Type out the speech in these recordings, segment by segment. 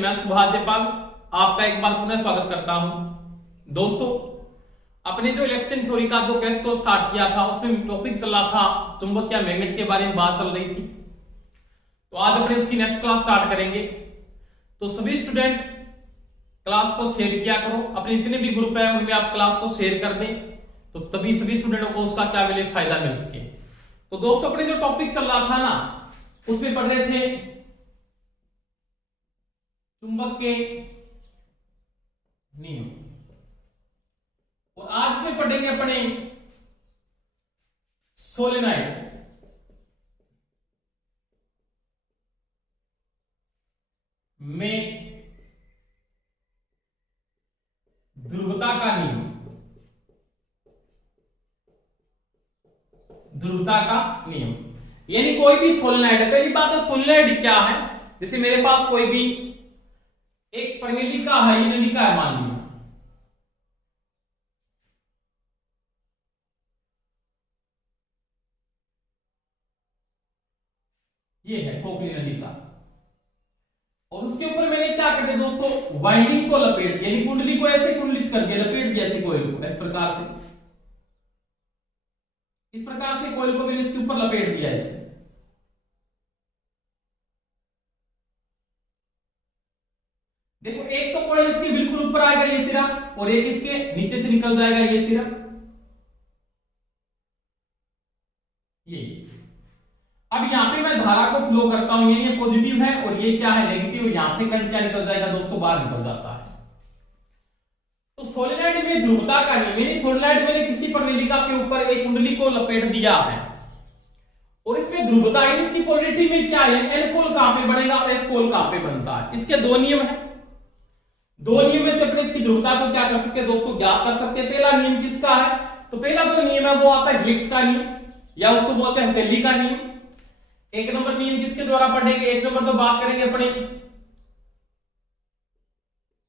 मैं सुभाष जयपाल आपका एक बार पुनः स्वागत करता हूं। दोस्तों, अपने जो इलेक्शन थ्योरी का जो टेस्ट को स्टार्ट किया था उसमें टॉपिक चल रहा था चुंबकीय मैग्नेट के बारे में बात चल रही थी। तो आज अपने उसकी नेक्स्ट क्लास स्टार्ट करेंगे। तो सभी स्टूडेंट क्लास को शेयर किया करो, अपने जितने भी ग्रुप है उनमें आप क्लास को शेयर कर दें, तो तभी सभी स्टूडेंटों को उसका क्या मिले, फायदा मिल सके। तो दोस्तों, अपने जो टॉपिक चल रहा था ना उसमें पढ़ रहे थे चुंबक के नियम, और आज में पढ़ेंगे अपने सोलेनॉइड में ध्रुवता का नियम, ध्रुवता का नियम यानी कोई भी सोलेनॉइड है। पहली बात है सोलेनॉइड क्या है। जैसे मेरे पास कोई भी एक प्रमेलिका है, ये नलिका है मान लिया, ये है खोखली नलिका, और उसके ऊपर मैंने क्या कर दिया दोस्तों, वाइंडिंग को लपेट दिया, यानी कुंडली को ऐसे कुंडलित कर दिया, लपेट दिया ऐसे कोयल को, इस प्रकार से कोयल को मैंने इसके ऊपर लपेट दिया ऐसे। देखो, एक तो कॉइल इसके बिल्कुल ऊपर आएगा ये सिरा, और एक इसके नीचे से निकल जाएगा ये सिरा, ये। अब यहां पे मैं धारा को फ्लो करता हूं, ये पॉजिटिव है और ये क्या है, नेगेटिव। यहां से करंट क्या निकल जाएगा दोस्तों, बाहर निकल जाता है। तो सोलेनॉइड में ध्रुवता का नियम, यानी सोलेनॉइड में किसी प्रमेलिका के ऊपर एक कुंडली को लपेट दिया है और इसमें ध्रुवता, यानी इसकी पोलैरिटी में क्या है, एन पोल कहां पे बनेगा और एस पोल कहां पे बनता है। इसके दो नियम है, दो नियम में से अपने इसकी ध्रुवता को क्या कर सकते हैं दोस्तों, ज्ञात कर सकते हैं। पहला नियम किसका है, तो पहला जो नियम है वो आता है हिलिक्स का नियम, या उसको बोलते हैं हथेली का नियम। एक नंबर नियम किसके द्वारा पढ़ेंगे, एक नंबर तो बात करेंगे अपने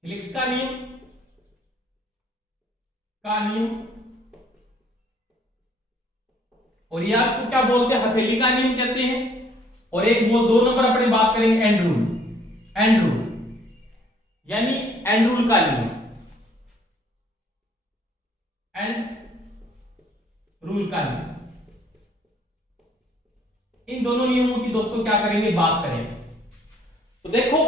हिलिक्स का नियम और या उसको क्या बोलते हैं, हथेली का नियम कहते हैं। और एक वो दो नंबर अपने बात करेंगे एंड रूल यानी एंड रूल का नियम, इन दोनों नियमों की दोस्तों क्या करेंगे, बात करेंगे। तो देखो,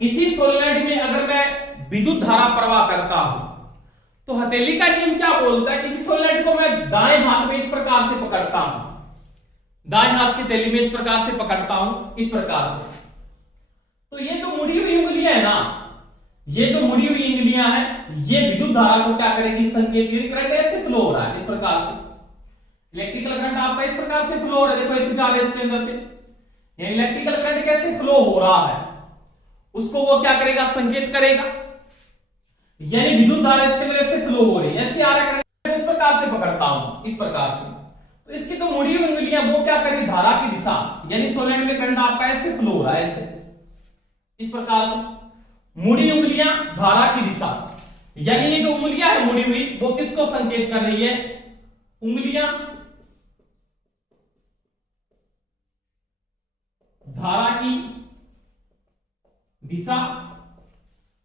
किसी सोलेनॉइड में अगर मैं विद्युत धारा प्रवाह करता हूं तो हथेली का नियम क्या बोलता है, किसी सोलेनॉइड को मैं दाएं हाथ में इस प्रकार से पकड़ता हूं, दाएं हाथ की हथेली में इस प्रकार से पकड़ता हूं, इस प्रकार से। तो ये जो मुड़ी हुई उंगलियां है ना, ये जो मुड़ी हुई उंगलियां हैं, ये विद्युत धारा को क्या करेगी, संकेत करेगी। करंट ऐसे फ्लो हो रहा है इस प्रकार से, इलेक्ट्रिकल करंट आपका इस प्रकार से फ्लो हो रहा है। देखो ऐसे जा रहा है इसके अंदर से, ये इलेक्ट्रिकल करंट कैसे फ्लो हो रहा है उसको वो क्या करेगा, संकेत करेगा। यानी विद्युत धारा इसके अंदर ऐसे फ्लो हो रही है, ऐसे आ रहा है, इस प्रकार से पकड़ता हूं, इस प्रकार से। तो इसकी तो मुड़ी हुई उंगलियां वो क्या करेगी, धारा की दिशा, यानी सोलेनॉइड में करंट आपका ऐसे फ्लो हो रहा है, ऐसे इस प्रकार से मुड़ी उंगलियां धारा की दिशा, यानी ये जो उंगलियां है मुड़ी हुई वो किसको संकेत कर रही है, उंगलियां धारा की दिशा,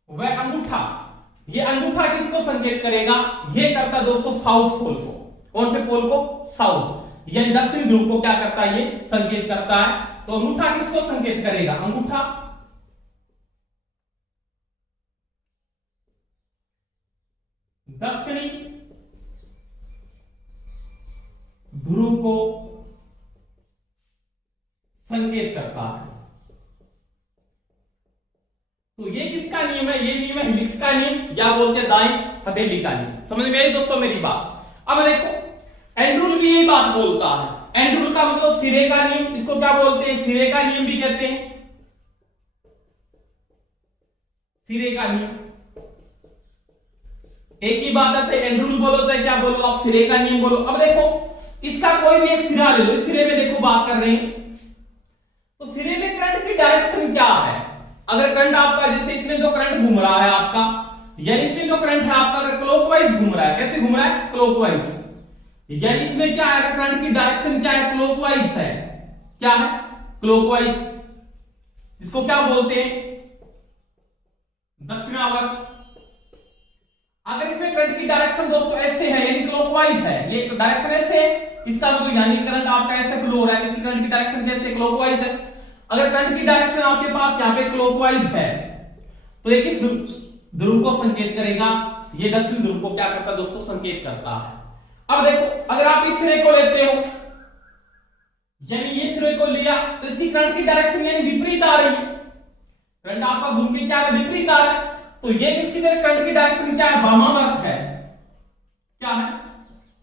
वह अंगूठा, ये अंगूठा किसको संकेत करेगा, ये करता दोस्तों साउथ पोल को। कौन से पोल को, साउथ, यानी दक्षिण ध्रुव को क्या करता है, ये संकेत करता है। तो अंगूठा किसको संकेत करेगा, अंगूठा दक्षिणी ध्रुव को संकेत करता है। तो ये किसका नियम है, ये नियम है हिलिक्स का नियम, या बोलते हैं दाएं हथेली का नियम। समझ में आई दोस्तों मेरी बात। अब देखो, एंड रूल भी यही बात बोलता है। एंड रूल का मतलब सिरे का नियम, इसको क्या बोलते हैं, सिरे का नियम भी कहते हैं, सिरे का नियम। एक ही बात है, एंड रूल बोलो चाहे क्या बोलो, आप सिरे का नियम बोलो। अब देखो, इसका कोई भी एक सिरा ले लो, इस सिरे में देखो बात कर रहे हैं, तो सिरे में करंट की डायरेक्शन क्या है। अगर करंट आपका, जैसे इसमें जो करंट घूम रहा है आपका, यानी इसमें जो करंट है आपका अगर क्लॉकवाइज घूम रहा है, कैसे घूम रहा है, क्लॉकवाइज, यानी इसमें क्या है, करंट की डायरेक्शन क्या है, क्लॉकवाइज है। क्या है, क्लॉकवाइज, इसको क्या बोलते हैं, दक्षिणावर्त। अगर इसमें करंट की डायरेक्शन दोस्तों ऐसे है, यानी क्लॉकवाइज है, ये डायरेक्शन ऐसे है, इसका मतलब यानी करंट आपका ऐसे फ्लो हो रहा है, इसकी करंट की डायरेक्शन कैसे, क्लॉकवाइज है। अगर करंट की डायरेक्शन आपके पास यहाँ पे क्लॉकवाइज है तो ये किस ध्रुव को संकेत करेगा, ये दक्षिण ध्रुव को क्या करता है दोस्तों, संकेत करता है। अब देखो अगर आप इस सिरे को लेते हो, यानी ये सिरे को लिया तो इसकी करंट की डायरेक्शन यानी विपरीत आ रही है, करंट आपका घूम के क्या है, विपरीत आ रहा है। तो ये किसकी तरह करंट की डायरेक्शन क्या है, वामावर्त है, क्या है,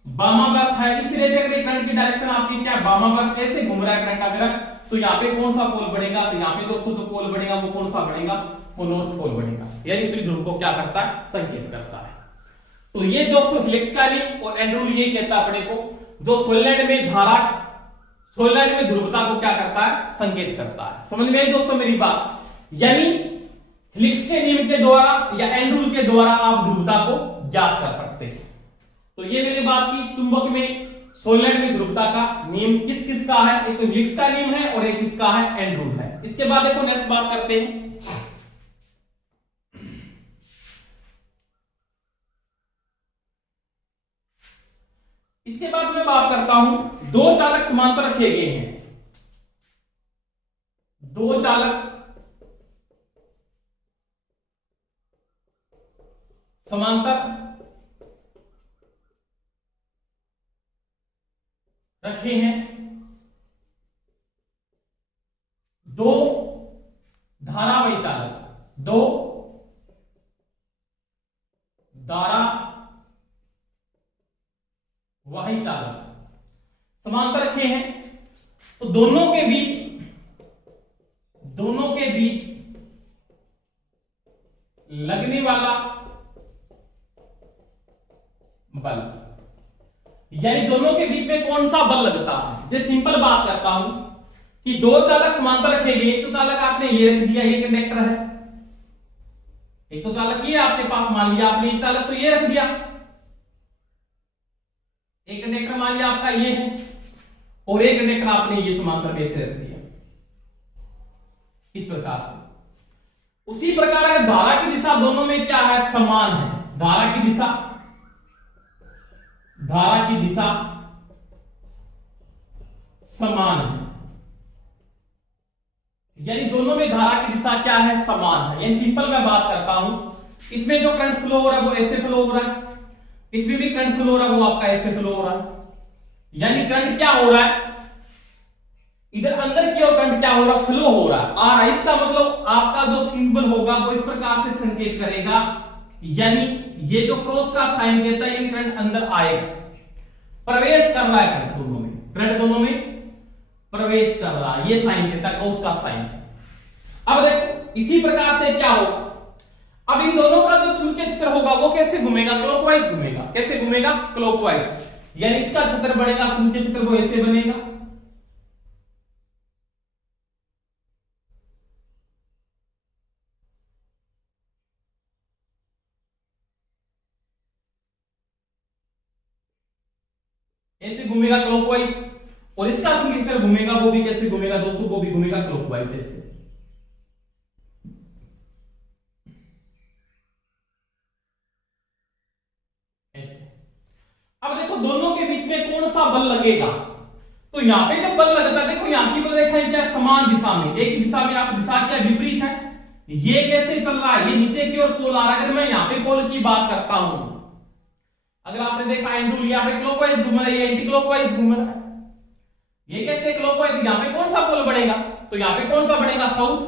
वामावर्त है। इस सिरे पे अगर करंट की डायरेक्शन आपकी क्या है, वामावर्त, ऐसे घूम रहा है करंट अगर, तो यहाँ पे कौन सा पोल बढ़ेगा, तो यहाँ पे दोस्तों जो पोल बढ़ेगा वो कौन सा बढ़ेगा, वो नॉर्थ पोल बढ़ेगा, यानी उत्तरी ध्रुव को क्या करता है, संकेत करता है। तो ये दोस्तों हेलिक्स का नियम और एंड रूल ये कहता है अपने को, जो सोलेनोइड में धारा, सोलेनोइड में ध्रुवता को क्या करता है, संकेत करता है। समझ में आई दोस्तों मेरी बात, यानी हेलिक्स के नियम के द्वारा या एंड रूल के द्वारा आप ध्रुवता को ज्ञात कर सकते हैं। तो ये मैंने बात की चुंबक में सोलेनोइड में ध्रुवता का नियम किस किस का है, एक तो हेलिक्स का नियम है और एक किसका है, एंड रूल है। इसके बाद देखो नेक्स्ट बात करते हैं, इसके बाद मैं बात करता हूं, दो चालक समांतर रखे गए हैं, दो चालक समांतर रखे हैं, दो धारावाही चालक, दो धारावाही चालक समांतर रखे हैं, तो दोनों के बीच लगने वाला बल, यानी दोनों के बीच में कौन सा बल लगता है। जैसे सिंपल बात करता हूं कि दो चालक समांतर रखे गए, एक तो चालक आपने ये रख दिया, ये कंडक्टर है, एक तो चालक ये आपके पास मान लिया आपने, एक चालक तो ये रख दिया, एक कंडक्टर मान लिया आपका ये है, और एक कंडक्टर आपने ये समांतर बेस से रख दिया, इस प्रकार से। उसी प्रकार अगर धारा की दिशा दोनों में क्या है, समान है, धारा की दिशा समान है, यानी दोनों में धारा की दिशा क्या है, समान है। यानी सिंपल मैं बात करता हूं, इसमें जो करंट फ्लो हो रहा है वो ऐसे फ्लो हो रहा है, इसमें भी करंट फ्लो हो रहा है वो आपका ऐसे फ्लो हो रहा है, यानी करंट क्या हो रहा है, इधर अंदर की ओर करंट क्या हो रहा है, फ्लो हो रहा है आ रहा है। इसका मतलब आपका जो सिंबल होगा वो इस प्रकार से संकेत करेगा, यानी ये जो क्रॉस का साइन कहता है, ये करंट अंदर आएगा, प्रवेश कर रहा है करंट दोनों में, करंट दोनों में प्रवेश कर रहा है, ये साइन कहता है क्रॉस का साइन। अब देखो इसी प्रकार से क्या होगा, अब इन दोनों का जो चुंबकीय क्षेत्र होगा वो कैसे घूमेगा, क्लॉकवाइज घूमेगा, कैसे घूमेगा, क्लॉकवाइज, यानी इसका क्षेत्र बढ़ेगा, चुंबकीय क्षेत्र वो ऐसे बनेगा, ऐसे घूमेगा क्लॉकवाइज, और इसका चुंबकीय क्षेत्र घूमेगा वो भी कैसे घूमेगा दोस्तों, वो भी घूमेगा क्लॉकवाइज ऐसे। अब देखो दोनों के बीच में कौन सा बल लगेगा, तो यहां पे जब बल लगता है, देखो यहां की बल रेखा क्या है, समान दिशा में, एक ही दिशा में, आप दिशा क्या विपरीत है, ये कैसे चल रहा है, ये नीचे की ओर पोल आ रहा है। अगर मैं यहां पे पोल की बात करता हूं, अगर आपने देखा एंड रूल, यहां पे क्लॉकवाइज घूम रहा है, ये एंटी क्लॉकवाइज घूम रहा है, ये कैसे क्लॉकवाइज, यहां पे कौन सा पोल बढ़ेगा, तो यहां पे कौन सा बढ़ेगा, साउथ,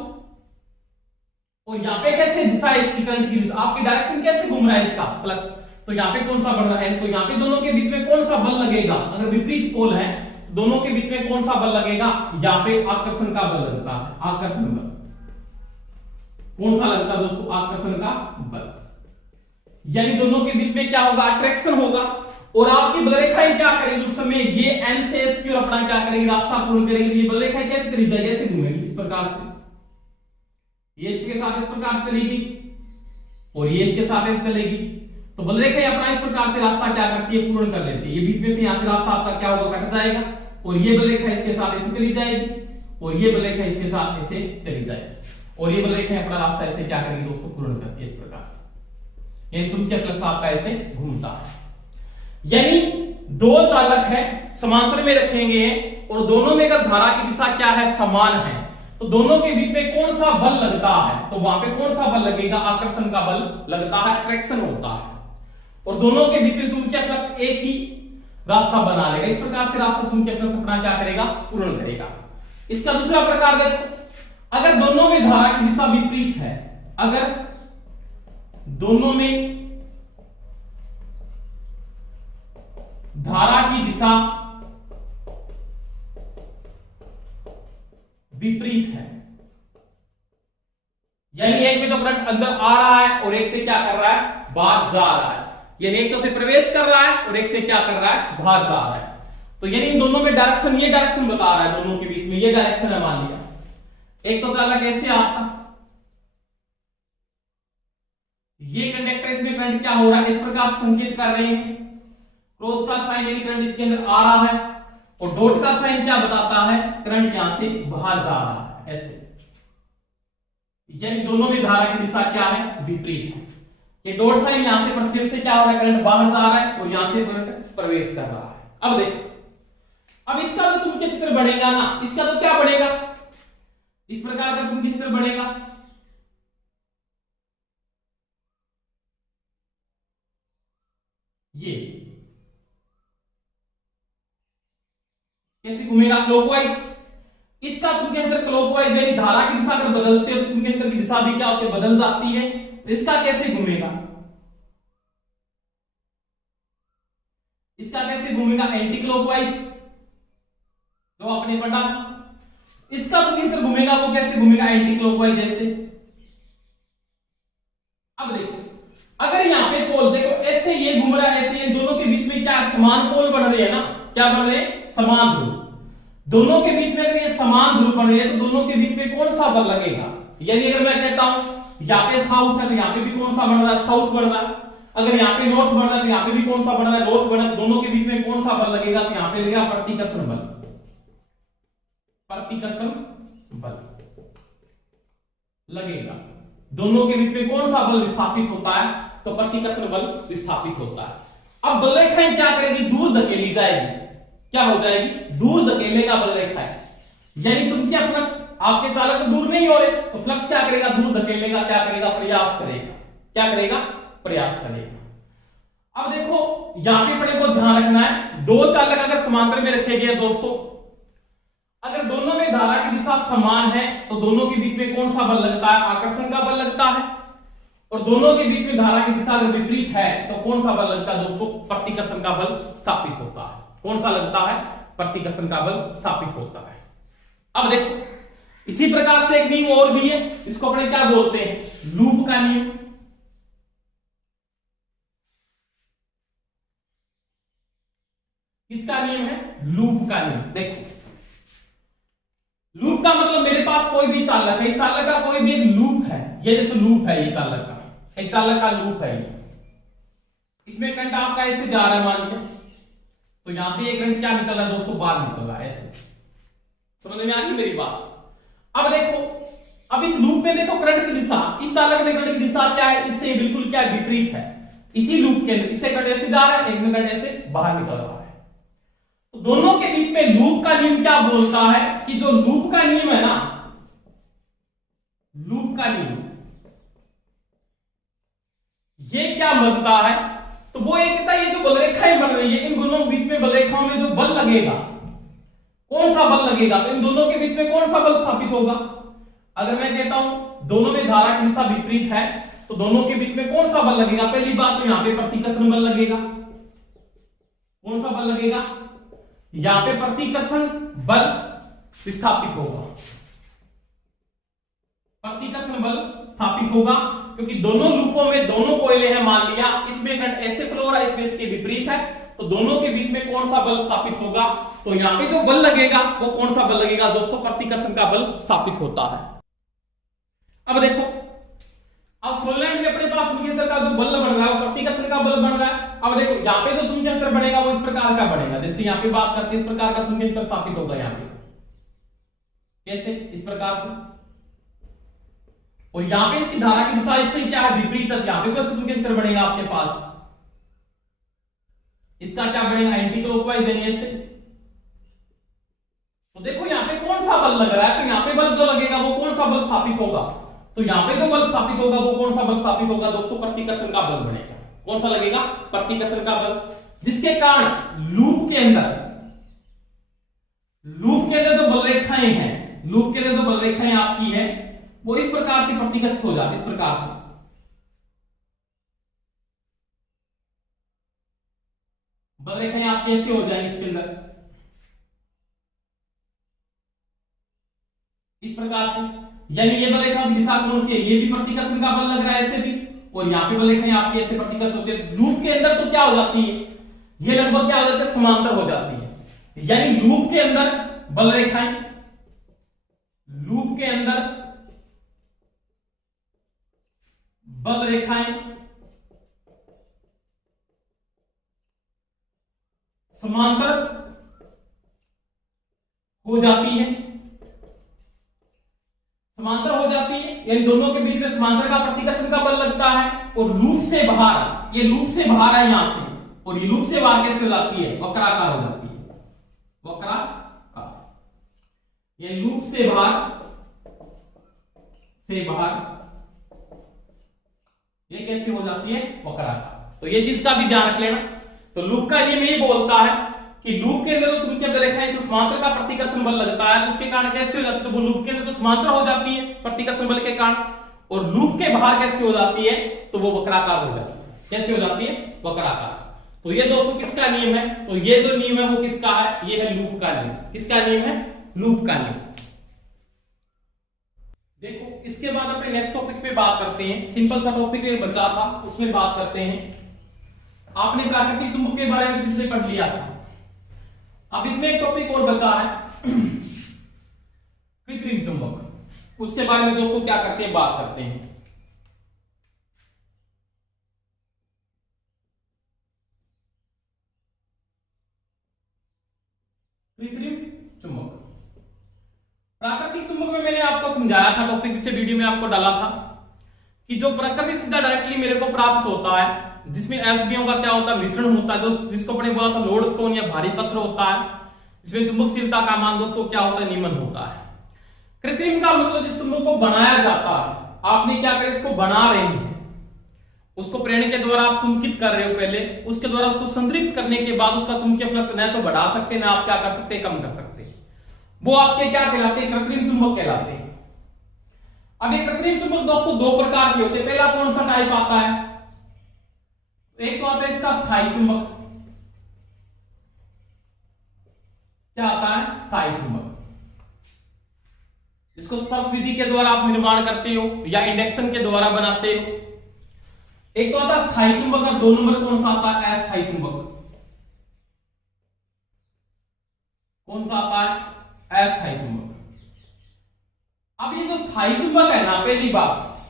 और यहां पे कैसे दिशा है इसकी, करंट की दिशा, आपकी डायरेक्शन कैसे घूम रहा है इसका फ्लक्स, तो यहां पे कौन सा बढ़ रहा है, तो यहां पे दोनों के बीच में कौन सा बल लगेगा, अगर विपरीत पोल है दोनों के बीच में कौन सा बल लगेगा, यहां पे आकर्षण का बल लगता है, आकर्षण बल, कौन सा लगता है दोस्तों, आकर्षण का बल, यानी दोनों के बीच में क्या होगा, अट्रैक्शन होगा, और आपकी बल रेखाएं क्या करेंगी उस समय, ये एन से एस की ओर अपना क्या करेंगी, रास्ता पूर्ण करेंगी, ये बल रेखाएं कैसे चली जाएगी, ऐसे घूमेंगी इस प्रकार से, ये इसके साथ इस प्रकार से चलेगी और ये इसके साथ ऐसे चलेगी, तो बल रेखाएं अपना इस प्रकार से रास्ता क्या करती है, पूर्ण कर लेती है, ये बीच में से यहां से रास्ता आपका क्या होगा, कट जाएगा, और ये बल रेखा इसके साथ ऐसे चली जाएगी और ये बल रेखा इसके साथ ऐसे चली जाएगी। और ये बल रेखा अपना रास्ता ऐसे क्या करेगी दोस्तों, पूर्ण करती है इस प्रकार से। यानी चुंबकीय फ्लक्स आपका ऐसे घूमता है। यानी दो चालक है, समांतर में रखेंगे और दोनों में अगर धारा की दिशा क्या है, समान है, तो दोनों के बीच में कौन सा बल लगता है, तो वहां पे कौन सा बल लगेगा, आकर्षण का बल लगता है, अट्रैक्शन होता है। और दोनों के बीच में चुंबकीय फ्लक्स एक ही रास्ता बना लेगा। इस प्रकार से रास्ता चुंबकीय फ्लक्स अपना क्या करेगा, पूर्ण करेगा। इसका दूसरा प्रकार देखो, अगर दोनों में धारा की दिशा विपरीत है, अगर दोनों में धारा की दिशा विपरीत है, यानी एक में तो करंट अंदर आ रहा है और एक से क्या कर रहा है, बाहर जा रहा है, यानी एक तो से प्रवेश कर रहा है और एक से क्या कर रहा है, बाहर जा रहा है। तो यानी इन दोनों में डायरेक्शन, ये डायरेक्शन बता रहा है, दोनों के बीच में ये डायरेक्शन है, मान लिया। एक तो चालक ऐसे आपका, ये कंडक्टर, इसमें करंट क्या हो रहा है, इस प्रकार संकेत कर रहे हैं। क्रॉस का साइन यानी करंट इसके अंदर आ रहा है, और डॉट का साइन क्या बताता है, करंट यहां से बाहर जा रहा है, ऐसे। यानी दोनों में धारा की दिशा क्या है, विपरीत है। ये डॉट साइन यहां से प्रक्षेप से क्या हो रहा है, करंट बाहर जा रहा है और यहां से करंट प्रवेश कर रहा है। अब देखो, अब इसका जो चुंबकीय क्षेत्र बढ़ेगा ना, इसका तो क्या बढ़ेगा, इस प्रकार का चुंबकीय क्षेत्र बढ़ेगा। ये कैसे घूमेगा, क्लॉकवाइज। इसका चुंबकीय क्षेत्र क्लॉकवाइज, यानी धारा की दिशा अगर बदलते हो तो चुंबकीय क्षेत्र की दिशा भी क्या होती है, बदल जाती है। इसका कैसे घूमेगा, इसका कैसे घूमेगा, एंटी क्लॉकवाइज, जो आपने पढ़ा। इसका चुंबकीय क्षेत्र घूमेगा, वो कैसे घूमेगा, एंटी क्लॉकवाइज जैसे। अब देखो, अगर यहां पे पोल देखो ऐसे ये घूम रहा है, ऐसे इन दोनों के बीच में क्या समान पोल बन रहे हैं ना, क्या बन रहे हैं, समान ध्रुव। दोनों के बीच में अगर ये समान ध्रुव बन रहे हैं तो दोनों के बीच में कौन सा बल लगेगा। यानी अगर मैं कहता हूं यहाँ पे साउथ है तो यहाँ पे भी कौन सा बन रहा है, साउथ बन रहा है। अगर यहाँ पे नॉर्थ बन रहा है तो यहाँ पे भी कौन सा बन रहा है, नॉर्थ बन रहा है। दोनों के बीच में कौन सा बल लगेगा, तो यहाँ पे लगेगा प्रतिकर्षण बल, प्रतिकर्षण बल लगेगा। दोनों के बीच में कौन सा बल विस्थापित होता है, तो प्रतिकर्षण बल विस्थापित होता है। अब बल रेखाएं क्या करेगी, दूर धकेली जाएगी, क्या हो जाएगी, दूर धकेलेगा बल रेखाएं। यानी चुंबकीय फ्लक्स आपके चालक दूर नहीं हो रहे तो फ्लक्स क्या करेगा, दूर धकेलने का क्या करेगा, प्रयास करेगा। क्या करेगा, प्रयास करेगा। अब देखो यहां पे अपने को ध्यान रखना है, दो चालक अगर समांतर में रखे गए दोस्तों, अगर दोनों में धारा की दिशा समान है तो दोनों के बीच में कौन सा बल लगता है, आकर्षण का बल लगता है। और दोनों के बीच में धारा की दिशा अगर विपरीत है तो कौन सा बल लगता है दोस्तों, प्रतिकर्षण का बल स्थापित होता है। कौन सा लगता है, प्रतिकर्षण का बल स्थापित होता है। अब देखो इसी प्रकार से एक नियम और भी है, इसको अपने क्या बोलते हैं, लूप का नियम। किसका नियम है, लूप का नियम। देखो लूप का मतलब मेरे पास कोई भी चालक है, इस चालक का कोई भी एक लूप है, ये जैसे लूप है, ये चालक का एक चालक का लूप है। इसमें करंट आपका ऐसे जा रहा है मान लीजिए, तो यहां से ये करंट क्या निकल रहा है दोस्तों, बाहर निकल रहा है ऐसे। समझ में आ गई मेरी बात। अब देखो, अब इस लूप में देखो करंट की दिशा, इस चालक में करंट की दिशा क्या है, इससे बिल्कुल क्या विपरीत है। इसी लूप के अंदर इससे करंट ऐसे जा रहा है, एक में करंट ऐसे बाहर निकल रहा है। तो दोनों के बीच में लूप का नियम क्या बोलता है कि जो लूप का नियम है ना, लूप का नियम ये क्या बोलता है, तो वो ये कहता है ये जो बल रेखाएं बन रही है, इन दोनों के बीच में बल रेखाओं में जो बल लगेगा, कौन सा बल लगेगा, तो इन दोनों के बीच में कौन सा बल स्थापित होगा। अगर मैं कहता हूं दोनों में धारा की दिशा विपरीत है तो दोनों के बीच में कौन सा बल लगेगा, पहली बात तो यहां पे प्रतिकर्षण बल लगेगा। कौन सा बल लगेगा, यहां पे प्रतिकर्षण बल स्थापित होगा, प्रतिकर्षण बल स्थापित होगा, क्योंकि दोनों लूपों में दोनों कोयले हैं मान लिया, इसमें करंट ऐसे फ्लो हो रहा है, इसमें इसके विपरीत है, तो दोनों के बीच में कौन सा बल स्थापित होगा, तो यहां पे जो बल लगेगा वो कौन सा बल लगेगा दोस्तों, प्रतिकर्षण का बल स्थापित होता है। अब देखो, अब सोलेनोइड में अपने पास चुंबकीय क्षेत्र का जो बल बन रहा है वो प्रतिकर्षण का बल बन रहा है। अब देखो यहाँ पे जो चुंबकीय क्षेत्र बनेगा वो इस प्रकार का बनेगा, जैसे यहाँ पे बात करते हैं इस प्रकार का चुंबकीय क्षेत्र स्थापित होगा। यहाँ पे कैसे, इस प्रकार से और यहां पे इसकी धारा की दिशा इससे क्या है, विपरीत है। यहां पे कैसे चुंबकीय क्षेत्र बनेगा आपके पास, इसका क्या बनेगा, एंटी क्लॉकवाइज यानी ऐसे। तो देखो यहां पे कौन सा बल लग रहा है, तो यहां पे बल जो लगेगा वो कौन सा बल स्थापित होगा, तो यहां पे जो बल स्थापित होगा वो कौन सा बल स्थापित होगा दोस्तों, प्रतिकर्षण का बल बनेगा। कौन सा लगेगा, प्रतिकर्षण का बल, जिसके कारण लूप के अंदर जो बल रेखाएं हैं, लूप के अंदर जो बल रेखाएं आपकी है वो इस प्रकार से प्रतिकर्षित हो जाती है, इस प्रकार से बल रेखाएं आपकी ऐसे हो जाएंगी इसके अंदर, इस प्रकार से। यानी ये बल रेखा की दिशा कौन सी है, ये भी प्रतिकर्षण का बल लग रहा है ऐसे भी, और यहाँ पे बल रेखाएं आपकी ऐसे प्रतिकर्षित होती है। लूप के अंदर तो क्या हो जाती है, ये लगभग क्या हो जाता है, समांतर हो जाती है। यानी लूप के अंदर बल रेखाएं, लूप के अंदर बल रेखाएं समांतर हो जाती है, समांतर हो जाती है, यानी दोनों के बीच में समांतर का प्रतिकर्षण का बल लगता है। और लूप से बाहर, ये लूप से बाहर है यहां से, और ये लूप से बाहर कैसे हो जाती है, वक्राकार हो जाती है, वक्राकार। ये लूप से बाहर ये कैसे हो जाती है, वक्राकार। तो ये चीज का भी ध्यान रख लेना। तो लूप का नियम ये बोलता है कि लूप के अंदर तो चुंबकीय रेखाएं से समांतर का प्रतिकर्षण बल लगता है, तो उसके कारण कैसे हो जाती है, तो वो लूप के अंदर तो समांतर हो जाती है प्रतिकर्षण बल के कारण, और लूप के बाहर कैसे हो जाती है, तो वो वक्राकार हो जाती है। कैसे हो जाती है, वक्राकार। तो ये दोस्तों किसका नियम है, तो ये जो नियम है वो किसका है, ये है लूप का नियम। किसका नियम है, लूप का नियम। देखो इसके बाद अपने नेक्स्ट टॉपिक पे बात करते हैं। सिंपल सा टॉपिक बचा था, उसमें बात करते हैं। आपने प्राकृतिक चुंबक के बारे में पिछले पढ़ लिया था, अब इसमें एक टॉपिक और बचा है कृत्रिम चुंबक। उसके बारे में दोस्तों क्या करते हैं, बात करते हैं। कृत्रिम चुंबक, प्राकृतिक चुंबक में मैंने आपको समझाया था, टॉपिक पीछे वीडियो में आपको डाला था कि जो प्रकृति सीधा डायरेक्टली मेरे को प्राप्त होता है, जिसमें एसबीओ का क्या होता है, मिश्रण होता है, जिसको अपने बोला था लोड स्टोन या भारी पत्थर होता है, इसमें चुंबकशीलता का मान दोस्तों क्या होता है, निम्न होता है। कृत्रिम का मतलब जिस चुंबक को बनाया जाता है, आपने क्या करें, इसको बना रहे हैं, उसको प्रेरण के द्वारा आप चुंबकित कर रहे हो पहले, उसके द्वारा उसको संतृप्त करने के बाद उसका चुंबकीय फ्लक्स न तो बढ़ा सकते, ना आप क्या कर सकते, कम कर सकते, वो आपके क्या कहलाते हैं, कृत्रिम चुंबक कहलाते हैं। अब ये कृत्रिम चुंबक दोस्तों दो प्रकार के होते हैं। पहला कौन सा टाइप आता है, एक तो आता है इसका स्थायी चुंबक। क्या आता है, स्थायी चुंबक, इसको स्पर्श विधि के द्वारा आप निर्माण करते हो या इंडक्शन के द्वारा बनाते हो। एक तो आता है स्थायी चुंबक, और 2 नंबर कौन सा आता है, अस्थायी चुंबक। कौन सा आता है, अस्थायी चुंबक। अब ये जो स्थायी चुंबक है ना, पहली बात,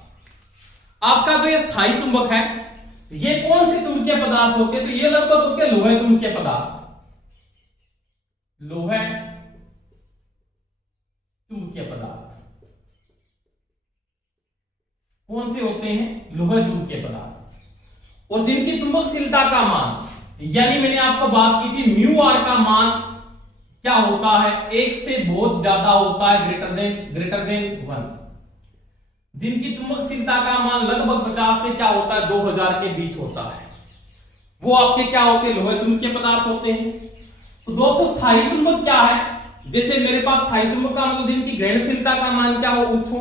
आपका जो ये स्थायी चुंबक है, ये कौन से चुंबकीय पदार्थ होते हैं, तो ये लगभग होते हैं लोहे चुंबकीय पदार्थ, लोहे चुंबकीय पदार्थ। कौन से होते हैं, लोहे चुंबकीय पदार्थ, और जिनकी चुंबकशीलता का मान, यानी मैंने आपको बात की थी म्यू आर का मान क्या होता है, 1 से बहुत ज्यादा होता है, ग्रेटर देन 1। जिनकी चुंबकशीलता का मान लगभग 50 से क्या होता है, 2000 के बीच होता है, वो आपके क्या होते हैं, लोहे चुंबकीय पदार्थ होते हैं। तो दोस्तों स्थायी चुंबक क्या है, जैसे मेरे पास स्थायी चुंबक का मतलब जिनकी ग्रहणशीलता का मान क्या हो, उच्च हो,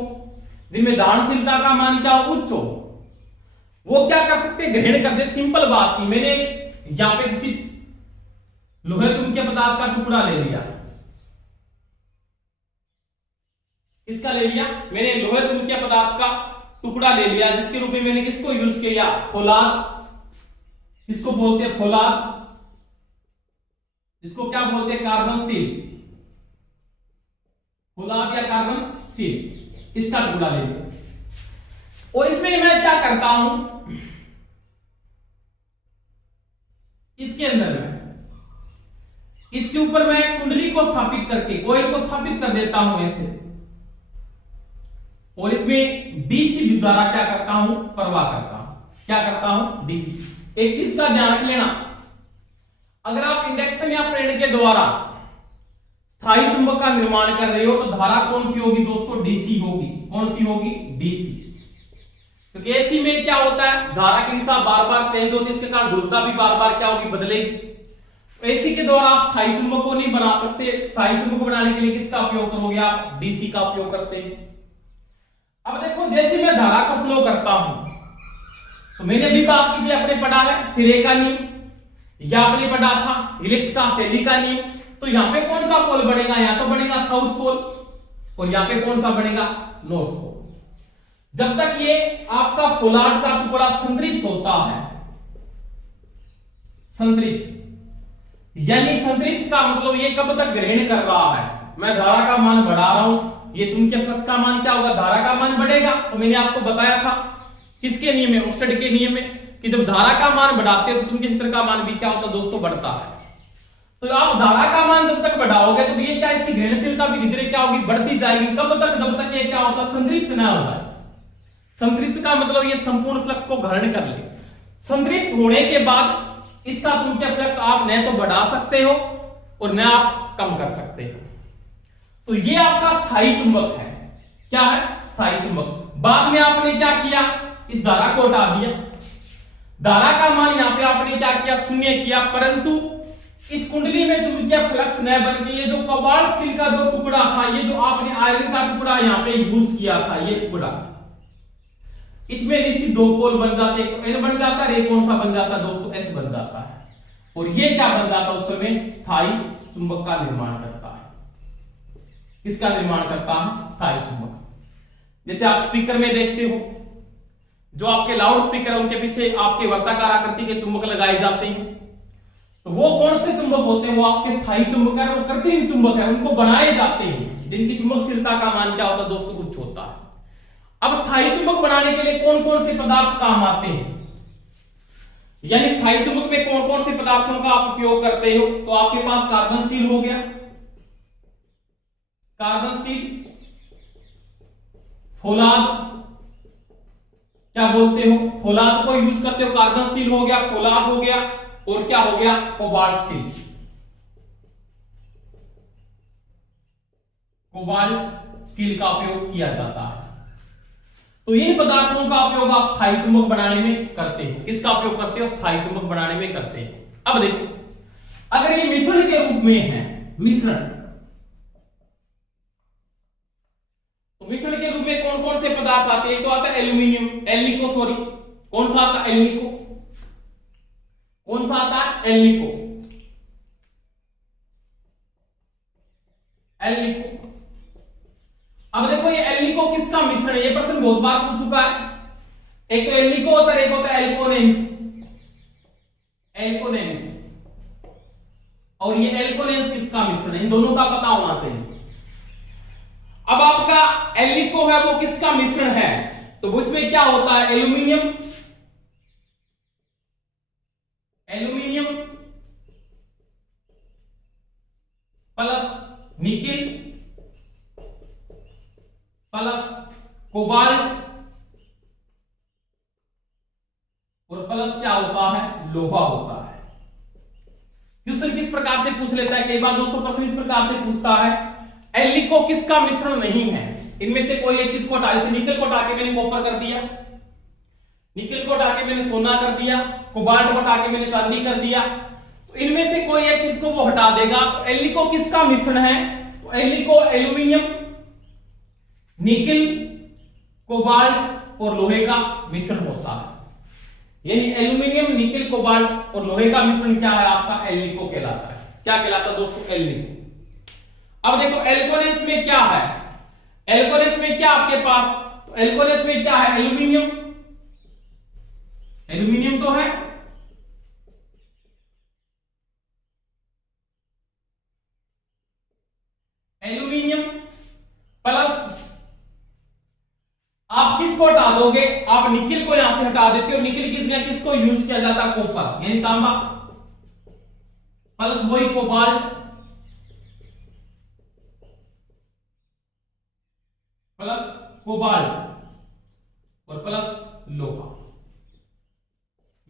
जिनमें धारणशीलता का मान क्या हो, उच्च हो, वो क्या कर सकते हैं, ग्रहण कर दे। सिंपल बात की, मैंने यहां पे किसी लोहे चुंबकीय पदार्थ का टुकड़ा ले लिया, इसका ले लिया मैंने, लोहे चुंबकीय पदार्थ का टुकड़ा ले लिया, जिसके रूप में मैंने किसको यूज किया, फौलाद। किसको बोलते हैं, फौलाद, इसको क्या बोलते हैं, कार्बन स्टील, फौलाद या कार्बन स्टील, इसका टुकड़ा ले लिया। और इसमें मैं क्या करता हूं, इसके अंदर में इसके ऊपर मैं कुंडली को स्थापित करके, कोयल को स्थापित कर देता हूं ऐसे। और इसमें डीसी विद्युत धारा क्या करता हूं, प्रवाह करता हूं। क्या करता हूं, डीसी। एक चीज का ध्यान रख लेना, अगर आप इंडक्शन या प्रेरण के द्वारा स्थायी चुंबक का निर्माण कर रहे हो तो धारा कौन सी होगी दोस्तों, डीसी होगी। कौन सी होगी, डीसी। क्योंकि एसी में क्या होता है, धारा की दिशा बार बार चेंज होती है, इसके कारण ध्रुवता भी बार बार क्या होगी, बदलेगी। एसी के द्वारा आप स्थायी चुंबक को नहीं बना सकते। स्थायी चुंबक बनाने के लिए किसका उपयोग करोगे आप, डीसी का उपयोग करते हैं। अब देखो, जैसे मैं धारा का फ्लो करता हूं तो मैंने भी बात की थी, अपने पढ़ा है सिरे का नियम, या आपने पढ़ा था हेलिक्स का, हथेली का नियम। तो यहां पे कौन सा पोल बनेगा, यहां तो बनेगा साउथ पोल, और यहां पे कौन सा बनेगा, नॉर्थ पोल। जब तक ये आपका पोलार्ड का टुकड़ा संतृप्त होता है, संतृप्त यानी संतृप्त का मतलब ये कब तक ग्रहण कर रहा है, मैं धारा का मान बढ़ा रहा हूं, ये चुंबकीय फ्लक्स का मान क्या होगा, धारा का मान बढ़ेगा। तो मैंने आपको बताया था किसके नियम में, ओस्टेड के नियम में, कि जब धारा का मान बढ़ाते हैं तो चुंबकीय क्षेत्र का मान भी क्या होता है दोस्तों, बढ़ता है। तो आप धारा का मान जब तक बढ़ाओगे तो ये क्या, इसकी ग्रहणशीलता भी धीरे धीरे क्या होगी, बढ़ती जाएगी। कब तक, जब तक ये क्या होता है, संतृप्त ना हो जाए। संतृप्त का मतलब ये संपूर्ण फ्लक्स को ग्रहण कर ले। संतृप्त होने के बाद इसका चुंबकीय फ्लक्स आप न तो बढ़ा सकते हो और न आप कम कर सकते हो। तो ये आपका स्थायी चुंबक है। क्या है, स्थायी चुंबक। बाद में आपने क्या किया, इस धारा को हटा दिया, धारा का मान यहां पे आपने क्या किया, शून्य किया, परंतु इस कुंडली में चुंबकीय फ्लक्स न बन के ये जो कोबाल्ट स्टील का जो टुकड़ा था, ये जो आपने आयरन का टुकड़ा यहां पे यूज किया था, ये टुकड़ा, इसमें निश्चित दो पोल बन जाते, एक तो एन बन जाता है, एक कौन सा बन जाता है दोस्तों, एस बन जाता है। और ये क्या बन जाता है उस समय, स्थायी चुंबक का निर्माण करता है। किसका निर्माण करता है, स्थायी चुंबक। जैसे आप स्पीकर में देखते हो, जो आपके लाउड स्पीकर है उनके पीछे आपके वर्ताकार आकृति के चुंबक लगाए जाते हैं। तो वो कौन से चुंबक होते हैं, वो आपके स्थायी चुंबक है, वो कृत्रिम चुंबक है, उनको बनाए जाते हैं, जिनकी चुंबकशीलता का मान क्या होता है दोस्तों, उच्च होता है। अब स्थायी चुंबक बनाने के लिए कौन कौन से पदार्थ काम आते हैं, यानी स्थायी चुंबक में कौन कौन से पदार्थों का आप उपयोग करते हो। तो आपके पास कार्बन स्टील हो गया, कार्बन स्टील, फौलाद, क्या बोलते हो, फौलाद को यूज करते हो, कार्बन स्टील हो गया, फौलाद हो गया, और क्या हो गया, कोबाल्ट स्टील। कोबाल्ट स्टील का उपयोग किया जाता है। तो इन पदार्थों का उपयोग आप स्थायी चुंबक बनाने में करते हो। किसका उपयोग करते हो, स्थायी चुंबक बनाने में करते हैं। अब देखो, अगर ये मिश्रण के रूप में है, मिश्रण, तो मिश्रण के रूप में कौन कौन से पदार्थ आते हैं, तो आता है एल्यूमिनियम, एल्निको, सॉरी, कौन सा आता है, एल्निको, कौन सा आता है, एल्निको, एल्निको। अब देखो ये एल्निको किसका मिश्रण है, ये प्रश्न बहुत बार पूछ चुका है। एक तो एल्निको होता है, एक होता है एल्कोनेंस, एल्कोनेंस, और ये एल्कोनेंस किसका मिश्रण है, इन दोनों का पता होना चाहिए। अब आपका एल्निको है वो किसका मिश्रण है, तो उसमें क्या होता है, aluminium, aluminium plus nickel plus cobalt और प्लस क्या होता है, लोहा होता है। क्वेश्चन किस प्रकार से पूछ लेता है, कई बार दोस्तों प्रश्न इस प्रकार से पूछता है, एल्निको किसका मिश्रण नहीं है, इनमें से कोई एक चीज को हटा, जैसे निकल को हटा के मैंने कॉपर कर दिया, निकल को हटा के मैंने सोना कर दिया, कोबाल्ट को हटा के मैंने चांदी कर दिया, तो इनमें से कोई एक चीज को वो हटा देगा। तो एल्निको किसका मिश्रण है, तो एल्निको एल्यूमिनियम, निकल, कोबाल्ट और लोहे का मिश्रण होता है। यानी एल्यूमिनियम, निकल, कोबाल्ट और लोहे का मिश्रण क्या है आपका, एल्निको कहलाता है। क्या कहलाता है दोस्तों, एल्निको। अब देखो एल्कोनेंस में क्या है, एल्कोनेंस में क्या आपके पास, तो एल्कोनेंस में क्या है, एल्यूमिनियम, एल्यूमिनियम तो है, एल्यूमिनियम प्लस आप किसको हटा दोगे, आप निकिल को यहां से हटा देते हो, निकिल किस लिए, किसको यूज किया जाता है, कॉपर यानी तांबा, प्लस वही कोबाल्ट प्लस कोबाल्ट और प्लस लोहा।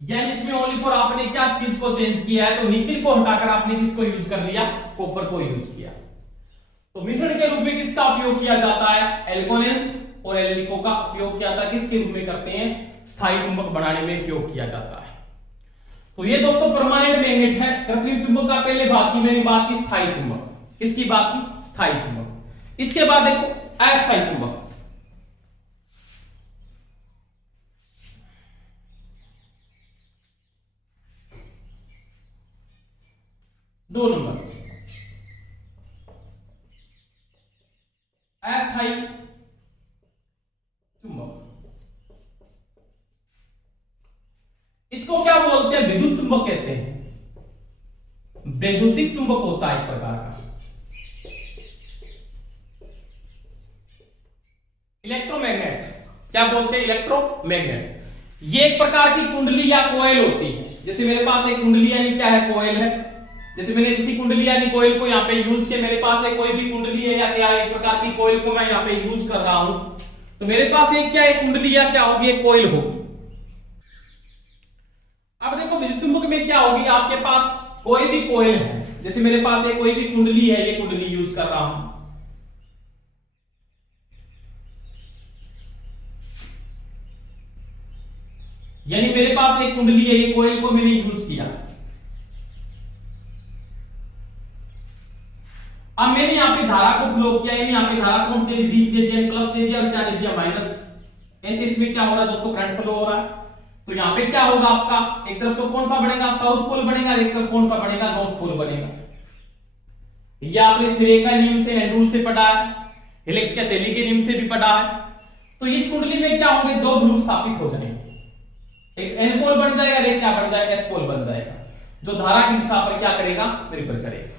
यानी इसमें ओनली फॉर आपने क्या चीज को चेंज किया है, तो निकिल को हटाकर आपने किसको यूज कर लिया, कॉपर को यूज किया। तो मिश्रण के रूप में किसका उपयोग किया जाता है, एल्कोनेंस और एल्निको का उपयोग किया था, किसके रूप में करते हैं, स्थायी चुंबक बनाने में उपयोग किया जाता है। तो ये दोस्तों परमानेंट मैग्नेट है। कृत्रिम चुंबक का पहले भाग की मैंने बात की स्थायी चुंबक, किसकी बात की, स्थायी चुंबक। इसके बाद देखो अस्थायी चुंबक। दो नंबर अस्थायी चुंबक। इसको क्या बोलते हैं, विद्युत चुंबक कहते हैं। वैद्युतिक चुंबक होता है एक प्रकार का। इलेक्ट्रोमैग्नेट क्या बोलते हैं, इलेक्ट्रोमैग्नेट। ये एक प्रकार की कुंडली या कोयल होती है। जैसे मेरे पास एक कुंडली यानी क्या है, कोयल है। जैसे मैंने किसी कुंडली यानी कोयल को यहाँ पे यूज किया, मेरे पास एक कोई भी कुंडली है या क्या एक प्रकार की कोयल को मैं यहाँ पे यूज कर रहा हूं, तो मेरे पास एक क्या है, कुंडली या क्या होगी, एक कोयल होगी। अब देखो विद्युत चुंबक में क्या होगी, आपके पास कोई भी कोयल है, जैसे मेरे पास एक कोई भी कुंडली है, ये कुंडली यूज कर रहा हूं, यानी मेरे पास एक कुंडली है, ये कोयल को मैंने यूज किया। अब मैंने यहां पे धारा को फ्लो किया, यानी यहां पे धारा कौन दे दी, डीसी दे दिया, प्लस दे दिया और क्या दे दिया, माइनस। ऐसे इसमें क्या हो रहा है दोस्तों, करंट फ्लो हो रहा है। तो यहां पे क्या होगा आपका, एक तरफ तो कौन सा बनेगा, साउथ पोल बनेगा, एक तरफ कौन सा बनेगा, नॉर्थ पोल बनेगा। यह आपने सिरे का नियम से, हैंड रूल से पढ़ा है, हेलिक्स के थैली के नियम से भी पढ़ा है। तो इस कुंडली में क्या होंगे, दो ध्रुव स्थापित हो जाएंगे, एक एन पोल बन जाएगा, एक क्या बन जाएगा, एस पोल बन जाएगा, जो धारा की दिशा पर क्या करेगा, निर्भर करेगा।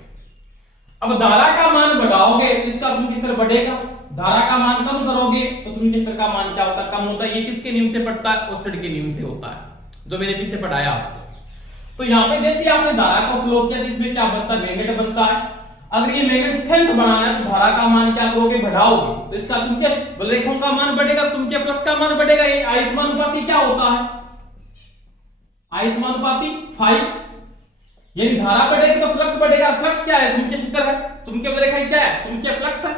अब धारा का मान बढ़ाओगे तो इसका चुंबकीय बढ़ेगा, धारा का मान कम करोगे तो चुंबकीय का मान क्या होता है, कम होता है। ये किसके नियम से पड़ता है, ओस्टेड के नियम से होता है, जो मैंने पीछे पढ़ाया आपको। तो यहाँ पे जैसे आपने धारा को फ्लो किया, इसमें क्या बनता है, मैग्नेट बनता है। अगर ये मैग्नेट स्ट्रेंथ बढ़ाना है तो धारा का मान क्या करोगे, बढ़ाओगे, तो इसका चुंबकीय बलरेखाओं का मान बढ़ेगा, चुंबकीय फ्लक्स का मान बढ़ेगा। ये आयस्मानुपाती क्या होता है, आयस्मानुपाती 5, यानी धारा बढ़ेगी तो फ्लक्स बढ़ेगा। फ्लक्स क्या है, चुंबकीय क्षेत्र है, चुंबकीय बलरेखाएं क्या है, चुंबकीय फ्लक्स है,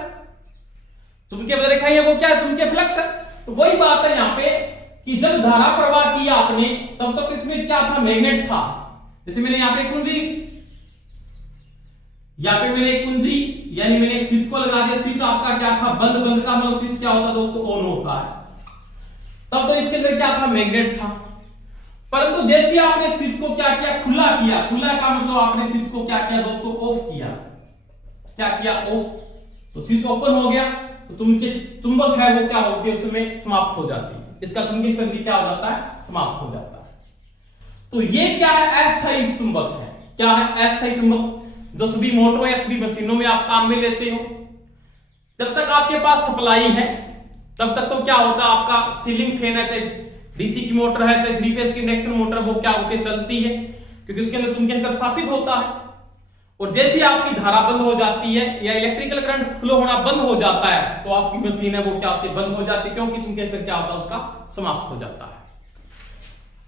चुंबकीय बलरेखाएं वो क्या है, चुंबकीय फ्लक्स है। तो वही बात है यहाँ पे कि जब धारा प्रवाह किया आपने, तब तक इसमें क्या था, मैग्नेट था। जैसे मैंने यहाँ पे कुंजी, यहाँ पे मैंने एक कुंजी यानी मैंने एक स्विच को लगा दिया, स्विच आपका क्या था, बंद। बंद का मतलब स्विच क्या होता है दोस्तों, ऑन होता है। तब तो इसके अंदर क्या था, मैग्नेट था। परंतु जैसे आपने स्विच को क्या किया, खुला किया, खुला का मतलब आपने स्विच को क्या किया दोस्तों, ऑफ किया। क्या किया, ऑफ। तो स्विच ओपन हो गया तो चुंबक है वो क्या होती है, उसमें समाप्त हो जाती है, इसका चुंबकीय क्षेत्र क्या हो जाता है, समाप्त हो जाता है। तो ये क्या है, अस्थायी चुंबक है। क्या है, अस्थायी चुंबक, जो सभी मोटरों या सभी मशीनों में आप काम में लेते हो। जब तक आपके पास सप्लाई है तब तक तो क्या होता है, आपका सीलिंग फैन है, चाहे डीसी की मोटर है, चाहे 3 फेज की इंडक्शन मोटर, वो क्या होती है, चलती है, क्योंकि उसके अंदर चुंबकीय क्षेत्र स्थापित होता है। और जैसे आपकी धारा बंद हो जाती है या इलेक्ट्रिकल करंट फ्लो होना बंद हो जाता है, तो आपकी मशीन है वो क्या होती है, बंद हो जाती है, क्योंकि चुंबकीय क्षेत्र क्या होता है, उसका समाप्त हो जाता है।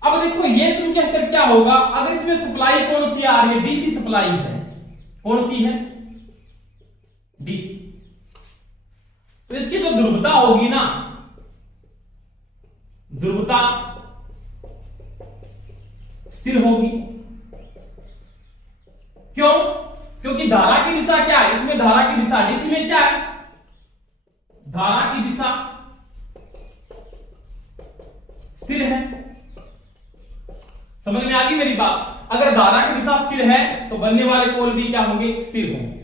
अब देखो ये चुंबकीय क्षेत्र क्या होगा, अगर इसमें सप्लाई कौन सी आ रही है, डीसी सप्लाई है, कौन सी है, डीसी। तो इसकी जो ध्रुवता होगी ना, ध्रुवता स्थिर होगी। क्यों, क्योंकि धारा की दिशा क्या है, इसमें धारा की दिशा, डीसी में क्या है, धारा की दिशा स्थिर है। समझ में आ गई मेरी बात। अगर धारा की दिशा स्थिर है तो बनने वाले पोल भी क्या होंगे, स्थिर होंगे।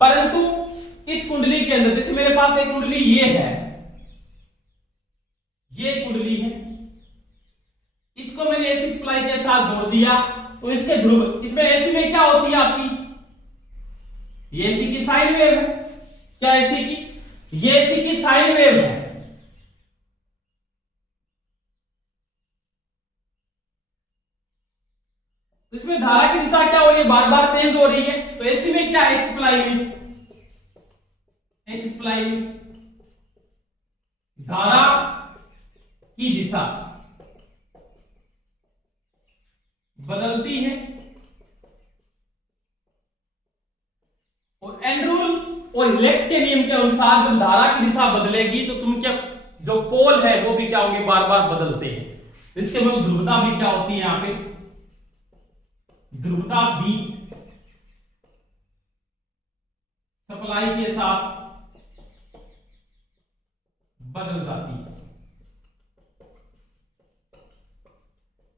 परंतु इस कुंडली के अंदर, जैसे मेरे पास एक कुंडली ये है, ये कुंडली है, इसको मैंने एसी सप्लाई के साथ जोड़ दिया, तो इसके ध्रुव, इसमें एसी में क्या होती है आपकी, ये एसी की साइन वेव है। क्या एसी की, ये एसी की साइन वेव है। तो इसमें धारा की दिशा क्या हो रही है, बार बार चेंज हो रही है। तो एसी में क्या है, सप्लाई में, एसी सप्लाई में धारा की दिशा बदलती है, और एंड रूल और हिलेक्स के नियम के अनुसार जब धारा की दिशा बदलेगी तो तुम क्या जो पोल है वो भी क्या होंगे, बार बार बदलते हैं। इसके बाद ध्रुवता भी क्या होती है, यहां पे ध्रुवता भी सप्लाई के साथ बदल जाती है।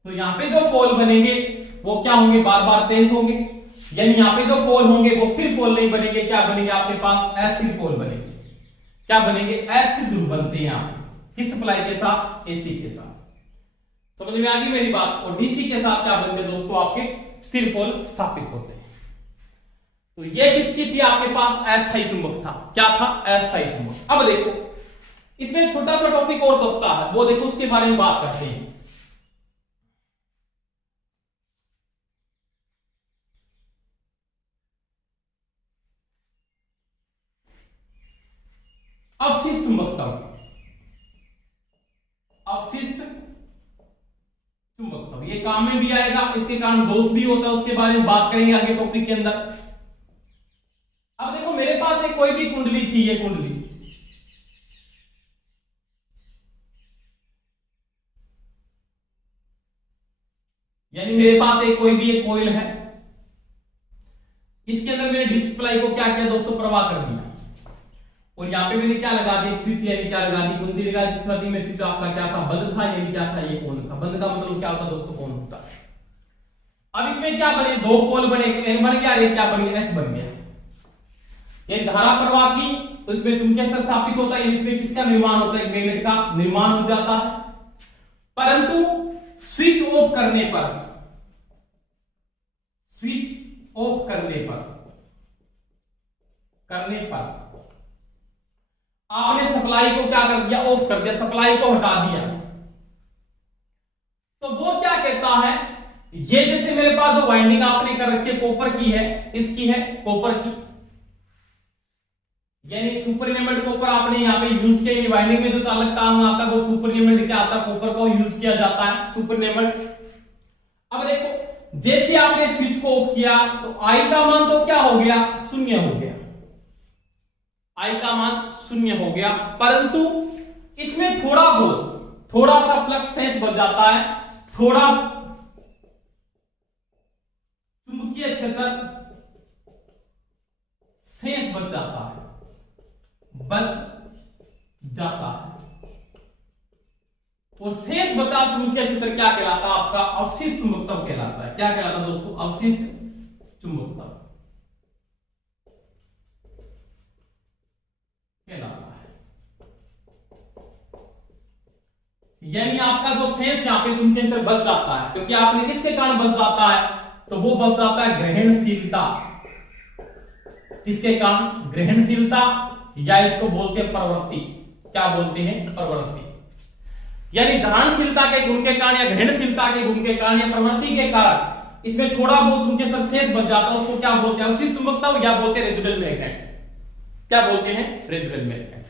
तो यहां पे जो पोल बनेंगे वो क्या होंगे, बार बार चेंज होंगे, यानी यहां पे जो पोल होंगे वो स्थिर पोल नहीं बनेंगे, क्या बनेंगे आपके पास, अस्थिर पोल बनेंगे। क्या बनेंगे, अस्थिर ध्रुव बनते हैं यहां पे, किस सप्लाई के साथ, एसी के साथ। समझ में आ गई मेरी बात। और डीसी के साथ क्या बनते हैं दोस्तों, आपके स्थिर पोल स्थापित होते हैं। तो ये किसकी थी, आपके पास अस्थायी चुंबक था। क्या था, अस्थायी चुंबक। अब देखो इसमें छोटा सा टॉपिक और बचता है, वो देखो उसके बारे में बात करते हैं। अवशिष्ट चुंबकत्व, अवशिष्ट चुंबकत्व ये काम में भी आएगा, इसके कारण दोष भी होता है, उसके बारे में बात करेंगे आगे टॉपिक के अंदर। अब देखो मेरे पास एक कोई भी कुंडली थी, ये कुंडली, यानी मेरे पास एक कोई भी एक कॉइल है, इसके अंदर मैंने डिस्प्लाई को क्या किया दोस्तों, प्रवाह कर दिया, और यहां पे मैंने क्या लगा दी, स्विच, यानी क्या लगा दी, कुंडली लगा दी। स्थिति में स्विच आपका क्या था, बंद था, यानी क्या था, ये ऑन था। बंद का मतलब क्या होता दोस्तों, ऑन होता है। अब इसमें क्या बने, दो पोल बने, एन बन गया, एक क्या बन गया, एस बन गया। ये धारा प्रवाह की, तो इसमें चुंबकीय क्षेत्र स्थापित होता है, इसमें किसका निर्माण होता है, मैग्नेट का निर्माण हो जाता है। परंतु स्विच ऑफ करने पर, स्विच ऑफ करने पर आपने सप्लाई को क्या कर दिया, ऑफ कर दिया, सप्लाई को हटा दिया, तो वो क्या कहता है, ये जैसे मेरे पास जो वाइंडिंग आपने कर रखी है कॉपर की है, इसकी है कॉपर की, यानी सुपर एलिमेंट कॉपर आपने यहां पे यूज किया। वाइंडिंग में जो चालक काम आता है वो सुपर एलिमेंट क्या आता है, कॉपर को यूज किया जाता है, सुपर एलिमेंट। अब देखो जैसे आपने स्विच को ऑफ किया तो आई का मान तो क्या हो गया, शून्य हो गया, आई का मान शून्य हो गया। परंतु इसमें थोड़ा बहुत, थोड़ा सा फ्लक्स सेंस बच जाता है, थोड़ा चुंबकीय क्षेत्र सेंस बच जाता है, और शेष बचा चुंबकीय क्षेत्र क्या कहलाता है, आपका अवशिष्ट चुंबकत्व कहलाता है। क्या कहलाता है दोस्तों, अवशिष्ट चुंबकत्व कहलाता है। यानी आपका जो शेष यहाँ पे चुंबकीय क्षेत्र बच जाता है, क्योंकि आपने किसके कारण बच जाता है, तो वो बच जाता है ग्रहणशीलता। किसके कारण, ग्रहणशीलता, या इसको बोलते हैं प्रवृत्ति। क्या बोलते हैं, प्रवृत्ति। यानी धारणशीलता के गुण के कारण, या ग्रहणशीलता के गुण के कारण, या प्रवृत्ति के कारण इसमें थोड़ा बहुत चुंबकीय क्षेत्र शेष बच जाता है, उसको क्या बोलते हैं, अवशिष्ट चुंबकत्व, या बोलते हैं रेजिडुअल मैग्नेट। क्या बोलते हैं, रेजिडुअल मैग्नेट।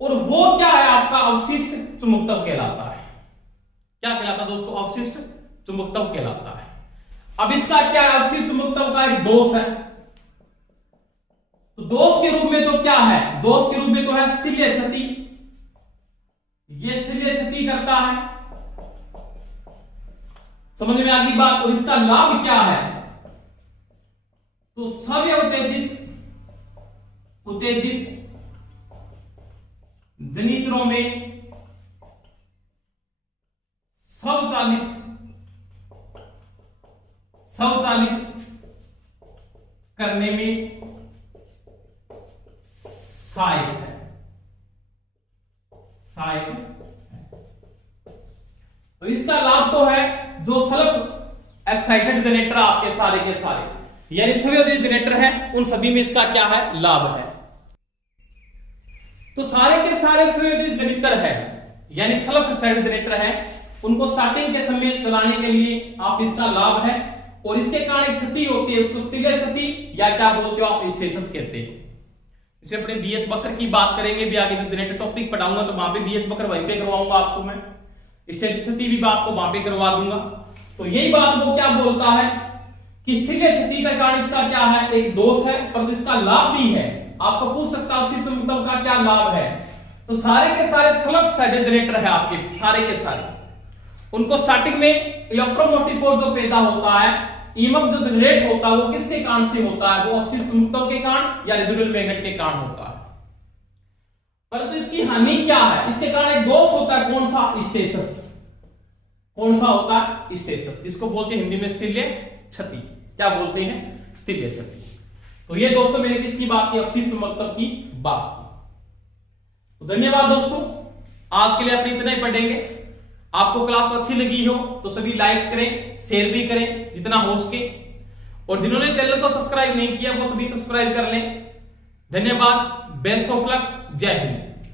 और वो क्या है, आपका अवशिष्ट चुंबकत्व कहलाता है। क्या कहलाता है दोस्तों, अवशिष्ट चुंबकत्व कहलाता है। अब इसका क्या है, अवशिष्ट चुंबकत्व का एक दोष है, तो दोष के रूप में तो क्या है, दोष के रूप में तो है स्थलीय क्षति। ये स्थलीय क्षति करता है, समझ में आ गई बात। और इसका लाभ क्या है, तो सव्य उत्तेजित जनित्रों में स्वचालित करने में सहायक है। तो इसका लाभ तो है, जो सेल्फ एक्साइटेड जनरेटर आपके सारे के सारे, यानी सभी जनरेटर है, उन सभी में इसका क्या है, लाभ है। तो सारे के सारे सभी जनरेटर है, यानी सेल्फ एक्साइटेड जनरेटर है, उनको स्टार्टिंग के समय चलाने के लिए आप इसका लाभ है। और इसके कारण एक क्षति होती है, उसको स्थलीय क्षति, या क्या बोलते हो आप, हिस्टैरिसीस कहते हैं। इसमें अपने बीएस बकर की बात करेंगे भी आगे, जब जनरेटर टॉपिक पढ़ाऊंगा तो वहां पे बीएस बकर वहीं पे करवाऊंगा आपको मैं, स्थितिज भी आपको वहां पे करवा दूंगा। तो यही बात वो क्या बोलता है कि स्थिर क्षति का कारण इसका क्या है, एक दोष है, पर इसका लाभ भी है। आपको पूछ सकता है उसी चुंबकत्व का क्या लाभ है। तो सारे के सारे स्लग साइडेड जनरेटर है आपके, सारे के सारे, उनको स्टार्टिंग में इलेक्ट्रोमोटिव फोर्स जो पैदा होता है, ईएमएफ जो जनरेट होता है, वो किसके कारण से होता है, वो अवशिष्ट चुंबकत्व के कारण या रेजिडुअल मैग्नेट के कारण होता है। परंतु इसकी हानि क्या है, इसके कारण एक दोष होता है, कौन सा, स्टेसिस। कौन सा होता है, स्टेसिस, इसको बोलते हैं हिंदी में स्थिल्य क्षति। क्या बोलते हैं, स्थिल्य क्षति। तो ये दोस्तों मैंने किसकी बात की, अवशिष्ट चुंबकत्व की बात की। तो धन्यवाद दोस्तों, आज के लिए अपने इतना ही पढ़ेंगे। आपको क्लास अच्छी लगी हो तो सभी लाइक करें, शेयर भी करें जितना हो सके, और जिन्होंने चैनल को सब्सक्राइब नहीं किया वो सभी सब्सक्राइब कर लें। धन्यवाद, बेस्ट ऑफ लक, जय हिंद।